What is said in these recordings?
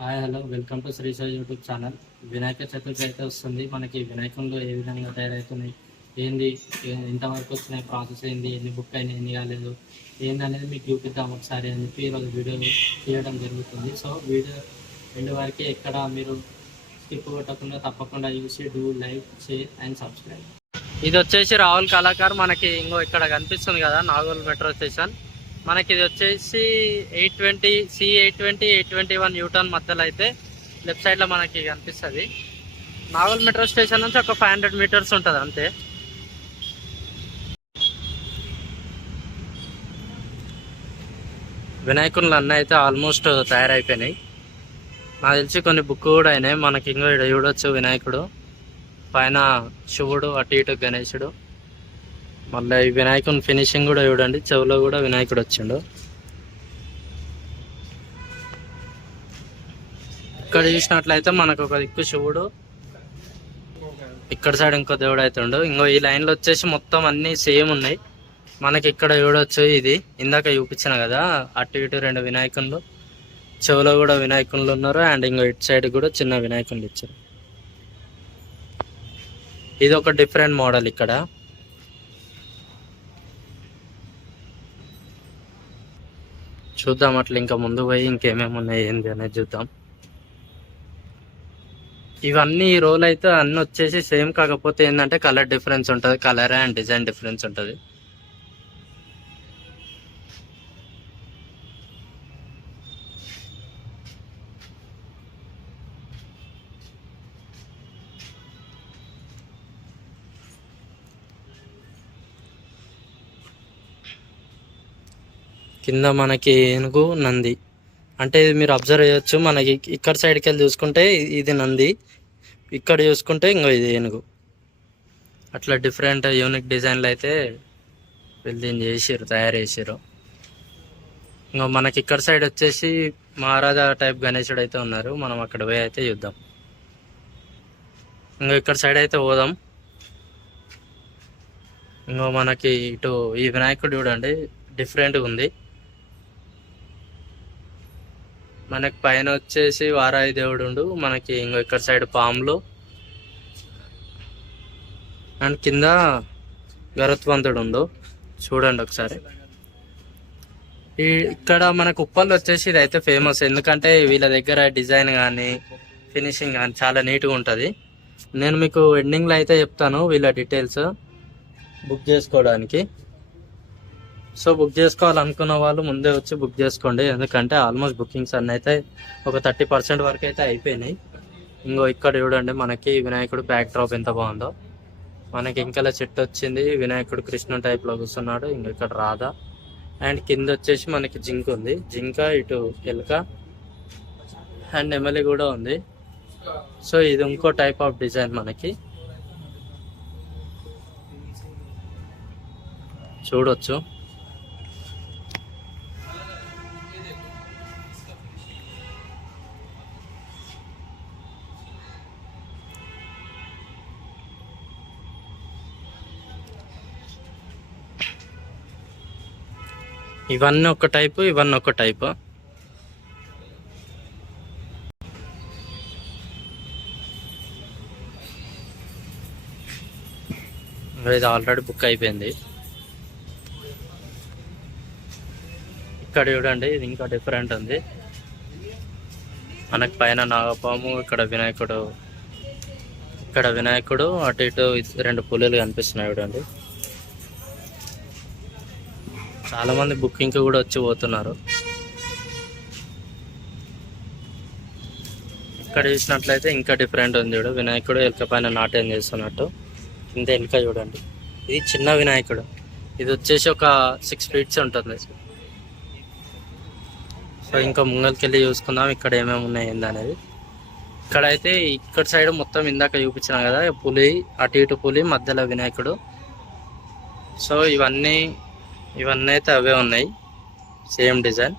Hi hello welcome to Shri Sai YouTube channel. Vinayaka Chaturthi అయితే వస్తుంది. మనకి వినాయకులు ఏ విధంగా తయారవుతున్నాయి, ఏంది, ఎంతవరకు వచ్చినాయి, ప్రాసెస్ ఏంది, ఎన్ని బుక్ అయినాయి, ఎన్ని కాలేదు, ఏంది అనేది మీకు చూపిద్దాం ఒకసారి అని చెప్పి ఈరోజు వీడియో తీయడం జరుగుతుంది. సో వీడియో ఎండ్ వరకు ఎక్కడ మీరు స్కిప్ కొట్టకుండా తప్పకుండా చూసి do like, share and subscribe. ఇది వచ్చేసి రాహుల్ కళాకార్. మనకి ఇంకో ఇక్కడ కనిపిస్తుంది కదా నాగోల్ మెట్రో స్టేషన్. మనకి ఇది వచ్చేసి 820 C820 821 యూటర్న్ మధ్యలో అయితే లెఫ్ట్ సైడ్లో మనకి కనిపిస్తుంది. నాగోల్ మెట్రో స్టేషన్ నుంచి ఒక 500 మీటర్స్ ఉంటుంది అంతే. వినాయకులు అన్నీ అయితే ఆల్మోస్ట్ తయారైపోయినాయి. నాకు తెలిసి కొన్ని బుక్ కూడా అయినాయి. మనకి ఇంకో ఇక్కడ చూడొచ్చు వినాయకుడు, పైన శివుడు, అటు ఇటు గణేశుడు. మళ్ళీ ఈ వినాయకుని ఫినిషింగ్ కూడా చూడండి, చెవులో కూడా వినాయకుడు వచ్చిండు. ఇక్కడ చూసినట్లయితే మనకు ఒక దిక్కు శివుడు, ఇక్కడ సైడ్ ఇంకో దేవుడు అవుతుండు. ఇంకో ఈ లైన్లో వచ్చేసి మొత్తం అన్నీ సేమ్ ఉన్నాయి. మనకి ఇక్కడ చూడొచ్చు, ఇది ఇందాక చూపించిన కదా, అటు ఇటు 2 వినాయకులు, చెవులో కూడా వినాయకులు ఉన్నారు. అండ్ ఇంకో ఇటు సైడ్ కూడా చిన్న వినాయకులు ఇచ్చారు. ఇది ఒక డిఫరెంట్ మోడల్. ఇక్కడ చూద్దాం, అట్లా ఇంకా ముందు పోయి ఇంకేమేమి ఉన్నాయి ఏంది అనేది చూద్దాం. ఇవన్నీ ఈ రోల్ అయితే అన్నీ వచ్చేసి సేమ్, కాకపోతే ఏంటంటే కలర్ డిఫరెన్స్ ఉంటుంది, కలర్ అండ్ డిజైన్ డిఫరెన్స్ ఉంటుంది. కింద మనకి ఏనుగు, నంది. అంటే ఇది మీరు అబ్జర్వ్ చేయొచ్చు. మనకి ఇక్కడ సైడ్కి వెళ్ళి చూసుకుంటే ఇది నంది, ఇక్కడ చూసుకుంటే ఇంకో ఇది ఏనుగు. అట్లా డిఫరెంట్ యూనిక్ డిజైన్లు అయితే వీళ్ళు తయారు చేసారు. ఇంకో మనకి ఇక్కడ సైడ్ వచ్చేసి మహారాజా టైప్ గణేశుడు అయితే ఉన్నారు. మనం అక్కడ పోయి అయితే చూద్దాం. ఇంకో ఇక్కడ సైడ్ అయితే పోదాం. ఇంకో మనకి ఇటు ఈ వినాయకుడు చూడండి, డిఫరెంట్గా ఉంది. మనకి పైన వచ్చేసి వారాయి దేవుడు ఉండు, మనకి ఇంకో ఇక్కడ సైడ్ పాములు, అండ్ కింద గరుత్వంతుడు ఉండు. చూడండి ఒకసారి. ఇక్కడ మనకు ఉప్పల్ వచ్చేసి ఇది అయితే ఫేమస్, ఎందుకంటే వీళ్ళ దగ్గర డిజైన్ కానీ ఫినిషింగ్ కానీ చాలా నీట్గా ఉంటుంది. నేను మీకు ఎండింగ్లో అయితే చెప్తాను వీళ్ళ డీటెయిల్స్ బుక్ చేసుకోవడానికి. సో బుక్ చేసుకోవాలనుకున్న వాళ్ళు ముందే వచ్చి బుక్ చేసుకోండి, ఎందుకంటే ఆల్మోస్ట్ బుకింగ్స్ అన్నీ అయితే ఒక 30% వరకు అయితే అయిపోయినాయి. ఇంకో ఇక్కడ చూడండి, మనకి వినాయకుడు బ్యాక్ డ్రాప్ ఎంత బాగుందో. మనకి ఇంకలా చెట్టు వచ్చింది, వినాయకుడు కృష్ణ టైప్లో కూర్చున్నాడు. ఇంక ఇక్కడ రాధ, అండ్ కింద వచ్చేసి మనకి జింక ఉంది, జింక, ఇటు ఎలుక అండ్ నెమలి కూడా ఉంది. సో ఇది ఇంకో టైప్ ఆఫ్ డిజైన్ మనకి చూడొచ్చు. ఇవన్నీ ఒక టైపు, ఇవన్నీ ఒక టైపు. ఇది ఆల్రెడీ బుక్ అయిపోయింది. ఇక్కడ చూడండి, ఇది ఇంకా డిఫరెంట్ ఉంది. మనకి పైన నాగపాము, ఇక్కడ వినాయకుడు, అటు ఇటు 2 పులులు కనిపిస్తున్నాయి చూడండి. చాలా మంది బుకింగ్ కూడా వచ్చి పోతున్నారు. ఇక్కడ చూసినట్లయితే ఇంకా డిఫరెంట్ ఉంది చూడు, వినాయకుడు ఎలుక పైన నాట్యం చేస్తున్నట్టు. కింద ఎలుక చూడండి, ఇది చిన్న వినాయకుడు. ఇది వచ్చేసి ఒక 6 ఫీట్స్ ఉంటుంది. సో ఇంకా ముంగల్కి వెళ్ళి చూసుకుందాం ఇక్కడ ఏమేమి ఉన్నాయి ఏందనేది. ఇక్కడైతే ఇక్కడ సైడ్ మొత్తం ఇందాక చూపించిన కదా, పులి, అటు ఇటు పులి, మధ్యలో వినాయకుడు. సో ఇవన్నీ అయితే అవే ఉన్నాయి, సేమ్ డిజైన్.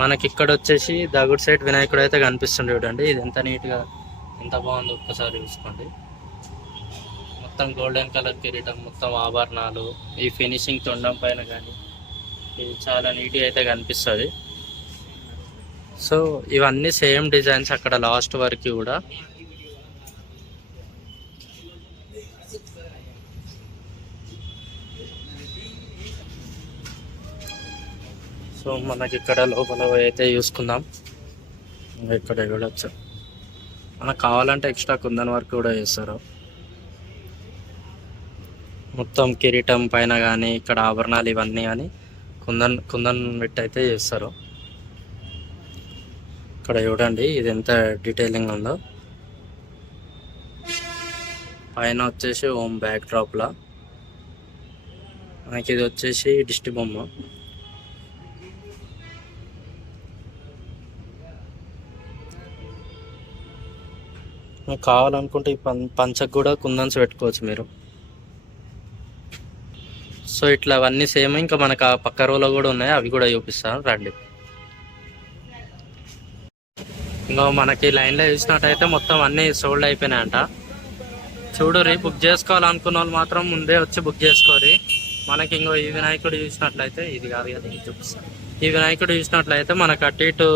మనకి ఇక్కడ వచ్చేసి దగుడ్ సైడ్ వినాయకుడు అయితే కనిపిస్తుంది చూడండి. ఇది ఎంత నీట్గా, ఎంత బాగుందో ఒక్కసారి చూసుకోండి. మొత్తం గోల్డెన్ కలర్ కిరీటం, మొత్తం ఆభరణాలు, ఈ ఫినిషింగ్ తొండం పైన కానీ ఇది చాలా నీట్గా అయితే కనిపిస్తుంది. సో ఇవన్నీ సేమ్ డిజైన్స్ అక్కడ లాస్ట్ వరకు కూడా. సో మనకి ఇక్కడ లోపల అయితే చూసుకుందాం. ఇక్కడ చూడొచ్చు, మనకు కావాలంటే ఎక్స్ట్రా కుందన్ వర్క్ కూడా చేస్తారు. మొత్తం కిరీటం పైన కానీ ఇక్కడ ఆభరణాలు ఇవన్నీ కానీ కుందన్ కుందన్ పెట్టి అయితే చేస్తారు. ఇక్కడ చూడండి ఇది ఎంత డీటెయిలింగ్ ఉందో. పైన వచ్చేసి ఓం బ్యాక్ డ్రాప్లా, మనకి ఇది వచ్చేసి దిష్టి బొమ్మ. మీకు కావాలనుకుంటే ఈ పంచకు కూడా కుందన్స్ పెట్టుకోవచ్చు మీరు. సో ఇట్లా అవన్నీ సేమ్. ఇంకా మనకు ఆ పక్క రోలో కూడా ఉన్నాయి, అవి కూడా చూపిస్తాను రండి. ఇంకా మనకి లైన్లో చూసినట్టయితే మొత్తం అన్నీ సోల్డ్ అయిపోయినాయంట. చూడురి, బుక్ చేసుకోవాలనుకున్న వాళ్ళు మాత్రం ముందే వచ్చి బుక్ చేసుకోరి. మనకి ఇంకో ఈ వినాయకుడు చూసినట్లయితే, ఇది కాదు కదా, ఇది చూపిస్తాను. ఈ వినాయకుడు చూసినట్లయితే మనకు అటు ఇటు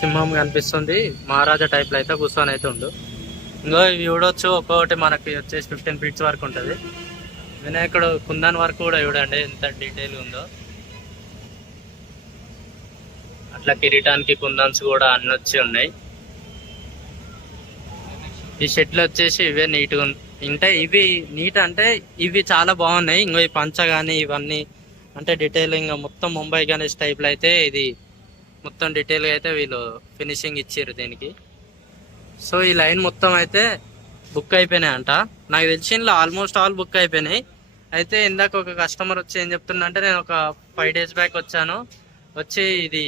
సింహం కనిపిస్తుంది, మహారాజా టైప్లో అయితే కూర్చొని అయితే ఉండు. ఇంకో ఇవి చూడొచ్చు, ఒక్కొక్కటి మనకి వచ్చేసి 15 ఫీట్స్ వరకు ఉంటుంది. వినాయకుడు కుందన్ వరకు కూడా చూడండి ఎంత డీటెయిల్ ఉందో. అట్లా కిరీటానికి కుందన్స్ కూడా అన్ని వచ్చి ఉన్నాయి. ఈ షెట్లు వచ్చేసి ఇవే నీట్గా అంటే ఇవి నీట్ అంటే ఇవి చాలా బాగున్నాయి. ఇంకో ఈ పంచ కానీ ఇవన్నీ అంటే డీటెయిలింగ్ మొత్తం ముంబై గణేష్ టైప్లో అయితే ఇది మొత్తం డీటెయిల్గా అయితే వీళ్ళు ఫినిషింగ్ ఇచ్చారు దీనికి. సో ఈ లైన్ మొత్తం అయితే బుక్ అయిపోయినాయి అంట. నాకు తెలిసి ఇంట్లో ఆల్మోస్ట్ ఆల్ బుక్ అయిపోయినాయి. అయితే ఇందాక ఒక కస్టమర్ వచ్చి ఏం చెప్తున్నా అంటే, నేను ఒక 5 days బ్యాక్ వచ్చాను, వచ్చి ఇది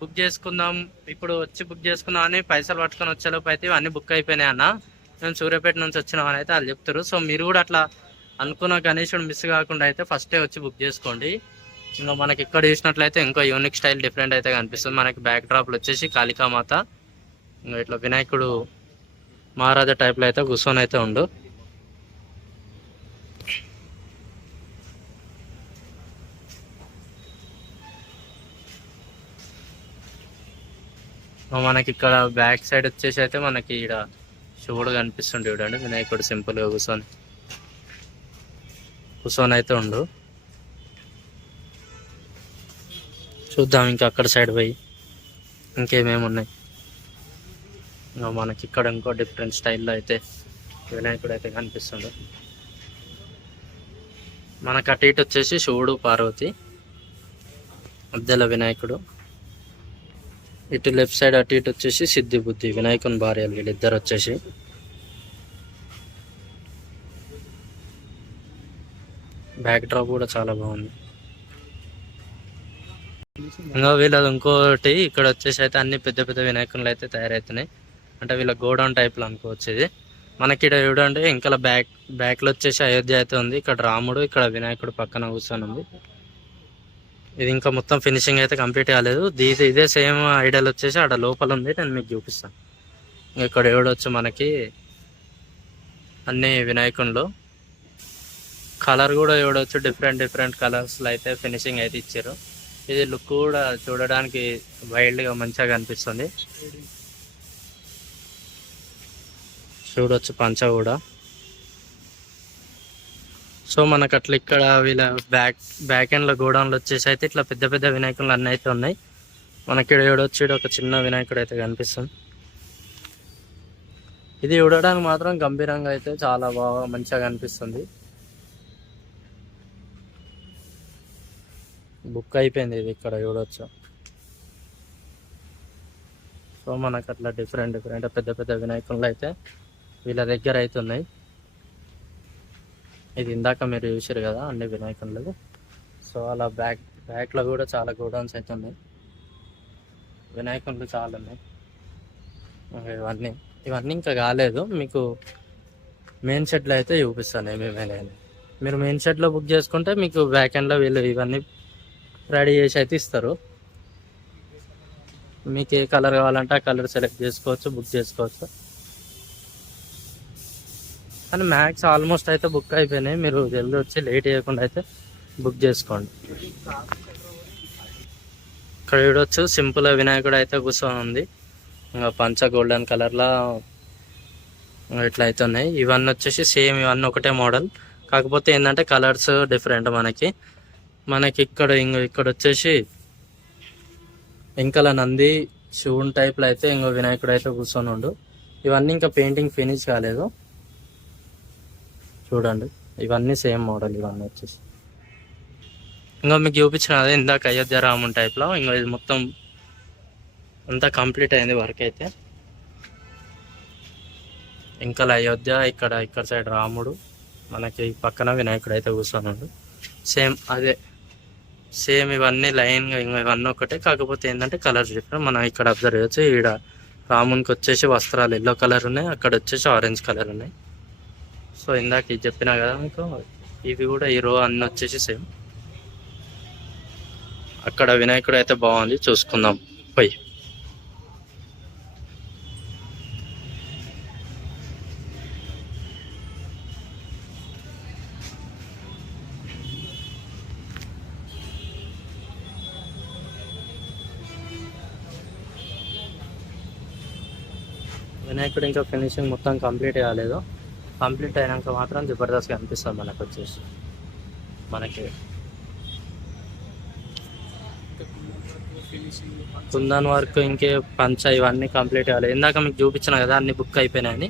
బుక్ చేసుకుందాం, ఇప్పుడు వచ్చి బుక్ చేసుకుందాం అని పైసలు పట్టుకొని వచ్చేలోపు అయితే ఇవన్నీ బుక్ అయిపోయినాయి అన్న, మేము సూర్యాపేట నుంచి వచ్చినామని అయితే వాళ్ళు చెప్తారు. సో మీరు కూడా అట్లా అనుకున్న గణేశుడు మిస్ కాకుండా అయితే ఫస్టే వచ్చి బుక్ చేసుకోండి. ఇంకా మనకి ఇక్కడ చూసినట్లయితే ఇంకో యూనిక్ స్టైల్ డిఫరెంట్ అయితే కనిపిస్తుంది. మనకి బ్యాక్ డ్రాప్లు వచ్చేసి కాళికామాత, ఇంకా ఇట్లా వినాయకుడు మహారాజా టైప్లో అయితే కూర్చొని అయితే ఉండు. మనకి ఇక్కడ బ్యాక్ సైడ్ వచ్చేసి అయితే మనకి ఇక్కడ శివుడు కనిపిస్తుండే చూడండి. వినాయకుడు సింపుల్గా కూర్చొని అయితే ఉండు. చూద్దాం ఇంకా అక్కడ సైడ్ పోయి ఇంకేమేమి ఉన్నాయి. ఇంకా మనకి ఇక్కడ ఇంకో డిఫరెంట్ స్టైల్లో అయితే వినాయకుడు అయితే కనిపిస్తుండు. మనకు అటు ఇటు వచ్చేసి శివుడు పార్వతి, మధ్యలో వినాయకుడు, ఇటు లెఫ్ట్ సైడ్ అటు ఇటు వచ్చేసి సిద్ధి బుద్ధి వినాయకుని భార్యలు వీళ్ళిద్దరు వచ్చేసి. బ్యాక్ డ్రాప్ కూడా చాలా బాగుంది. ఇంకా వీళ్ళది ఇంకోటి ఇక్కడ వచ్చేసి అయితే అన్ని పెద్ద పెద్ద వినాయకులు అయితే తయారవుతున్నాయి. అంటే వీళ్ళ గోడౌన్ టైప్లో అనుకోవచ్చు ఇది. మనకి ఇక్కడ చూడండి ఇంకా బ్యాక్లో వచ్చేసి అయోధ్య అయితే ఉంది. ఇక్కడ రాముడు, ఇక్కడ వినాయకుడు పక్కన కూర్చొని ఉంది. ఇది ఇంకా మొత్తం ఫినిషింగ్ అయితే కంప్లీట్ కాలేదు. ఇదే సేమ్ ఐడియాలు వచ్చేసి ఆడ లోపల ఉంది, నేను మీకు చూపిస్తాను. ఇక్కడ చూడవచ్చు మనకి అన్ని వినాయకుల్లో కలర్ కూడా చూడవచ్చు, డిఫరెంట్ కలర్స్లో అయితే ఫినిషింగ్ అయితే ఇచ్చారు. ఇది లుక్ కూడా చూడడానికి వైల్డ్గా మంచిగా కనిపిస్తుంది. చూడవచ్చు పంచ కూడా. సో మనకు అట్లా ఇక్కడ వీళ్ళ బ్యాక్ ఎండ్లో గోడౌన్లో వచ్చేసి అయితే ఇట్లా పెద్ద పెద్ద వినాయకులు అన్నీ అయితే ఉన్నాయి. మనకి ఇక్కడ చూడొచ్చు, ఒక చిన్న వినాయకుడు అయితే కనిపిస్తుంది. ఇది చూడడానికి మాత్రం గంభీరంగా అయితే చాలా బాగా మంచిగా కనిపిస్తుంది. బుక్ అయిపోయింది ఇది ఇక్కడ చూడవచ్చు. సో మనకు అట్లా డిఫరెంట్ పెద్ద పెద్ద వినాయకులు అయితే వీళ్ళ దగ్గర అయితే ఉన్నాయి. ఇది ఇందాక మీరు చూసారు కదా అన్ని వినాయకులు. సో అలా బ్యాక్లో కూడా చాలా గోడౌన్స్ అయితే ఉన్నాయి, వినాయకులు చాలా ఉన్నాయి. ఇవన్నీ ఇంకా కాలేదు, మీకు మెయిన్ షెడ్లో అయితే చూపిస్తాను ఏమేమైనా. మీరు మెయిన్ షెడ్లో బుక్ చేసుకుంటే మీకు బ్యాక్ ఎండ్లో వీళ్ళు ఇవన్నీ రెడీ చేసి అయితే ఇస్తారు. మీకు ఏ కలర్ కావాలంటే ఆ కలర్ సెలెక్ట్ చేసుకోవచ్చు, బుక్ చేసుకోవచ్చు. కానీ మ్యాక్స్ ఆల్మోస్ట్ అయితే బుక్ అయిపోయినాయి. మీరు జల్దీ వచ్చి లేట్ చేయకుండా అయితే బుక్ చేసుకోండి. ఇక్కడ చూడొచ్చు సింపుల్ వినాయకుడు అయితే కూర్చొని ఉంది. ఇంకా పంచ గోల్డెన్ కలర్లా ఇట్లా అయితే ఉన్నాయి. ఇవన్నీ వచ్చేసి సేమ్, ఇవన్నీ ఒకటే మోడల్, కాకపోతే ఏంటంటే కలర్స్ డిఫరెంట్. మనకి ఇక్కడ వచ్చేసి ఇంకల నంది శివుని టైప్లో అయితే ఇంకో వినాయకుడు అయితే కూర్చొని ఉండు. ఇవన్నీ ఇంకా పెయింటింగ్ ఫినిష్ కాలేదు చూడండి. ఇవన్నీ సేమ్ మోడల్. ఇవన్నీ వచ్చేసి ఇంకా మీకు చూపించిన అదే ఇందాక అయోధ్య రాముని టైప్లో. ఇంకా ఇది మొత్తం అంతా కంప్లీట్ అయింది వర్క్ అయితే. ఇంకా అయోధ్య, ఇక్కడ సైడ్ రాముడు, మనకి పక్కన వినాయకుడు అయితే కూర్చొన్నాడు. సేమ్ అదే సేమ్ ఇవన్నీ లైన్గా ఇవన్నీ ఒకటే, కాకపోతే ఏంటంటే కలర్స్ డిఫరెంట్. మనం ఇక్కడ అబ్జర్వ్ చేయొచ్చు. ఇక్కడ రామునికి వచ్చేసి వస్త్రాలు ఎల్లో కలర్ ఉన్నాయి, అక్కడ వచ్చేసి ఆరెంజ్ కలర్ ఉన్నాయి. సో ఇందాక ఇది చెప్పినా కదా మీకు, ఇవి కూడా ఈ రో అన్నీ వచ్చేసి సేమ్. అక్కడ వినాయకుడు అయితే బాగుంది, చూసుకుందాం పోయి. వినాయకుడు ఇంకా ఫినిషింగ్ మొత్తం కంప్లీట్ కాలేదు. కంప్లీట్ అయినాక మాత్రం జబర్దస్త్గా అనిపిస్తుంది మనకు వచ్చేసి. మనకి కుందన్ వర్క్, ఇంకే పంచ, ఇవన్నీ కంప్లీట్ కాలేదు. ఇందాక మీకు చూపించిన కదా అన్ని బుక్ అయిపోయినాయని,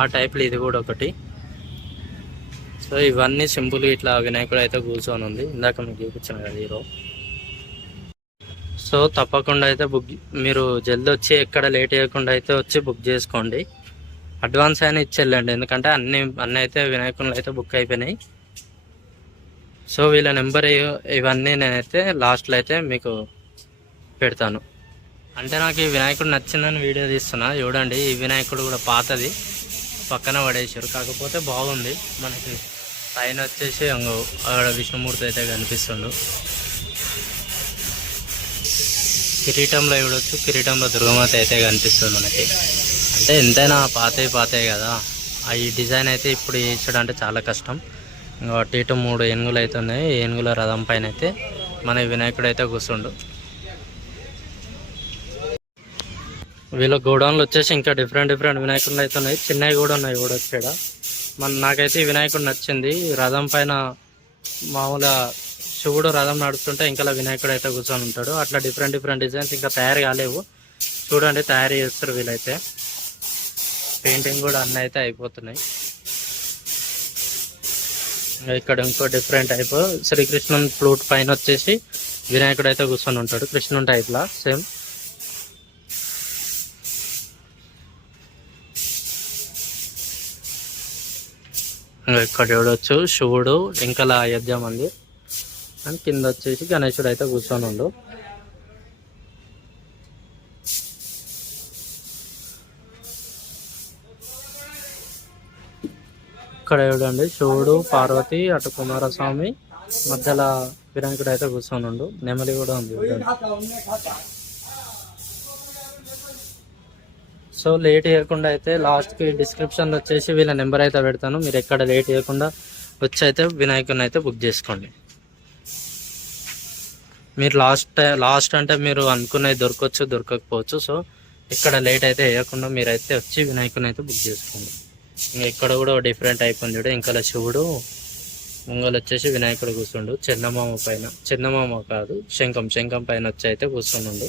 ఆ టైప్లో ఇది కూడా ఒకటి. సో ఇవన్నీ సింపుల్గా ఇట్లా వినాయకుడు అయితే కూర్చొని ఉంది. ఇందాక మీకు చూపించిన కదా హీరో. సో తప్పకుండా అయితే మీరు జల్దీ వచ్చి ఎక్కడ లేట్ చేయకుండా అయితే వచ్చి బుక్ చేసుకోండి. అడ్వాన్స్ అయినా ఇచ్చి వెళ్ళండి, ఎందుకంటే అన్నీ అయితే వినాయకులు అయితే బుక్ అయిపోయినాయి. సో వీళ్ళ నెంబర్ ఇవన్నీ నేనైతే లాస్ట్లో అయితే మీకు పెడతాను. అంటే నాకు ఈ వినాయకుడు నచ్చిందని వీడియో తీస్తున్నా. చూడండి, ఈ వినాయకుడు కూడా పాతది పక్కన పడేసారు, కాకపోతే బాగుంది. మనకి పైన వచ్చేసి అక్కడ విష్ణుమూర్తి అయితే కనిపిస్తుండు. కిరీటంలో చూడొచ్చు, కిరీటంలో దుర్గమాత అయితే కనిపిస్తుంది మనకి. అంటే ఎంతైనా పాతే కదా, ఈ డిజైన్ అయితే ఇప్పుడు వేయడం అంటే చాలా కష్టం. అటు ఇటు 3 ఏనుగులు అయితే ఉన్నాయి. ఏనుగుల రథం పైన అయితే మన వినాయకుడు అయితే కూర్చుండు. వీళ్ళ గోడౌన్లు వచ్చేసి ఇంకా డిఫరెంట్ వినాయకుడు అయితే ఉన్నాయి, చిన్నవి కూడా ఉన్నాయి కూడా వచ్చాడ. నాకైతే ఈ వినాయకుడు నచ్చింది. రథం పైన మామూలుగా శివుడు రథం నడుస్తుంటే ఇంకా వినాయకుడు అయితే కూర్చొని ఉంటాడు. అట్లా డిఫరెంట్ డిజైన్స్ ఇంకా తయారు కాలేవు. చూడండి, తయారు చేస్తారు వీళ్ళైతే. పెయింటింగ్ కూడా అన్నీ అయితే అయిపోతున్నాయి. ఇక్కడ ఇంకో డిఫరెంట్ టైప్ శ్రీకృష్ణుని ఫ్లూట్ పైన వచ్చేసి వినాయకుడు అయితే కూర్చొని ఉంటాడు, కృష్ణుని టైప్లా సేమ్. ఇక్కడ చూడవచ్చు శివుడు, ఇంకా అయోధ్య మందిర్, అండ్ కింద వచ్చేసి గణేశుడు అయితే కూర్చొని ఉండు. ఇక్కడ చూడండి శివుడు, పార్వతి, అటు కుమారస్వామి, మధ్యలో వినాయకుడు అయితే కూర్చొని ఉండు. నెమలి కూడా ఉంది. సో లేట్ చేయకుండా అయితే లాస్ట్కి డిస్క్రిప్షన్లో వచ్చేసి వీళ్ళ నెంబర్ అయితే పెడతాను. మీరు ఎక్కడ లేట్ చేయకుండా వచ్చి అయితే వినాయకుడిని అయితే బుక్ చేసుకోండి. మీరు లాస్ట్ అంటే మీరు అనుకున్నది దొరకవచ్చు, దొరకకపోవచ్చు. సో ఇక్కడ లేట్ అయితే వేయకుండా మీరైతే వచ్చి వినాయకుని అయితే బుక్ చేసుకోండి. ఇంకా ఇక్కడ కూడా డిఫరెంట్ అయిపోయింది చూడ. ఇంకా శివుడు ముంగలు వచ్చేసి వినాయకుడు కూర్చుండు. చందమామ పైన, చందమామ కాదు శంఖం పైన వచ్చి అయితే కూర్చుండు.